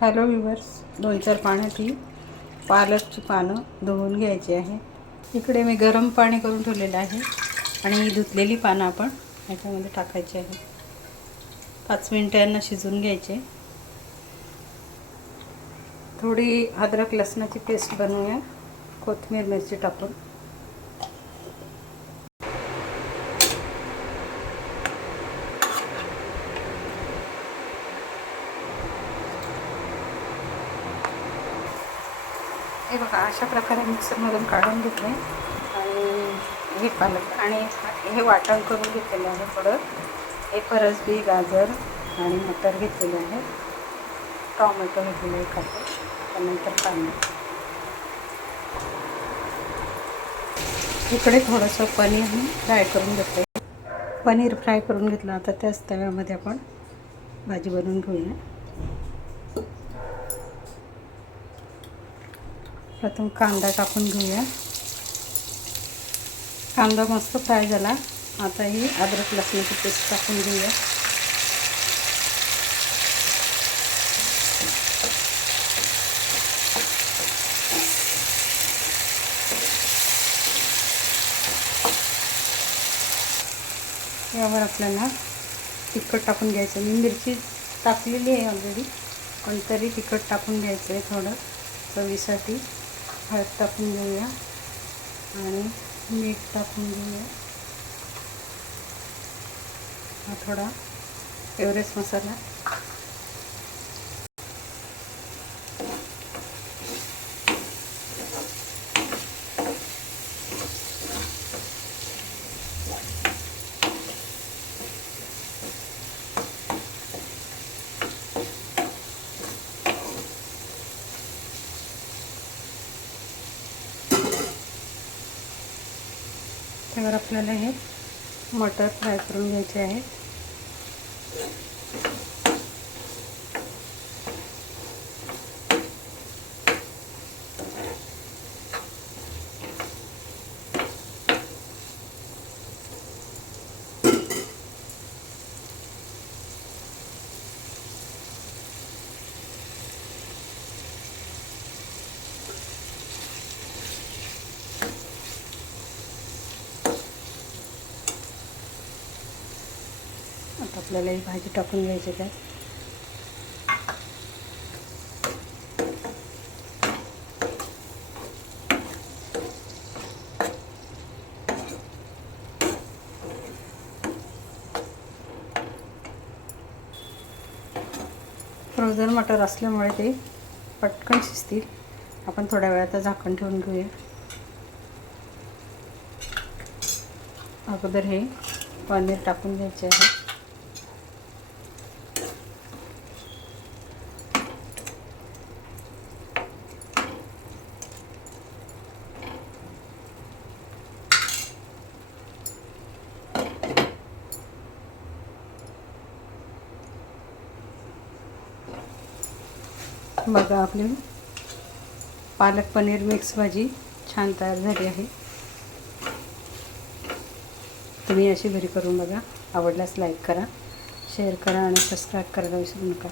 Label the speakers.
Speaker 1: Hello weavers दोन चार पाण्याची पालकची पानं धुवून घ्यायची आहे. इकडे मी गरम पाणी करून ठेवलेलं आहे आणि ही धुतलेली पानं आपण ह्याच्यामध्ये टाकायची आहे. पाच मिनटं शिजून शिजवून घ्यायचे. थोडी अद्रक लसणाची पेस्ट बनवूया. कोथिंबीर मिरची टाकून. हे बघा अशा प्रकारे मिक्सरमधून काढून घेतले. आणि हे पालक. आणि हे वाटण करून घेतलेलं आहे थोडं. हे फरसबी गाजर आणि मटर घेतलेले आहे. टॉमॅटो घेतलेले आहे खाते त्यानंतर पाणी इकडे थोडंसं पनीर मी फ्राय करून घेतलं पनीर फ्राय करून घेतलं. आता त्याच तव्यामध्ये आपण भाजी बनवून घेऊया. प्रथम कांदा टाकून घेऊया. कांदा मस्त फ्राय झाला. आता ही अद्रक लसणाची पेस्ट टाकून घेऊया. यावर आपल्याला तिखट टाकून घ्यायचं मी मिरची टाकलेली आहे ऑलरेडी पण तरी तिखट टाकून घ्यायचं आहे थोडं चवीसाठी. हळद टाकून घेऊया. आणि मीठ टाकून घेऊया. हा थोडा एव्हरेस्ट मसाला. त्यावर आपल्याला हे मटर फ्राय करून घ्यायचे आहे. आता आपल्याला ही भाजी टाकून घ्यायची त्यात. फ्रोझन मटर असल्यामुळे ते पटकन शिजतील. आपण थोड्या वेळात झाकण ठेवून घेऊया. अगोदर हे पनीर टाकून घ्यायचे आहे. बघा आपली. पालक पनीर मिक्स भाजी छान तयार झाली आहे. तुम्ही अशी घरी करून बघा. आवडल्यास लाईक करा शेअर करा आणि सबस्क्राईब करायला विसरू नका.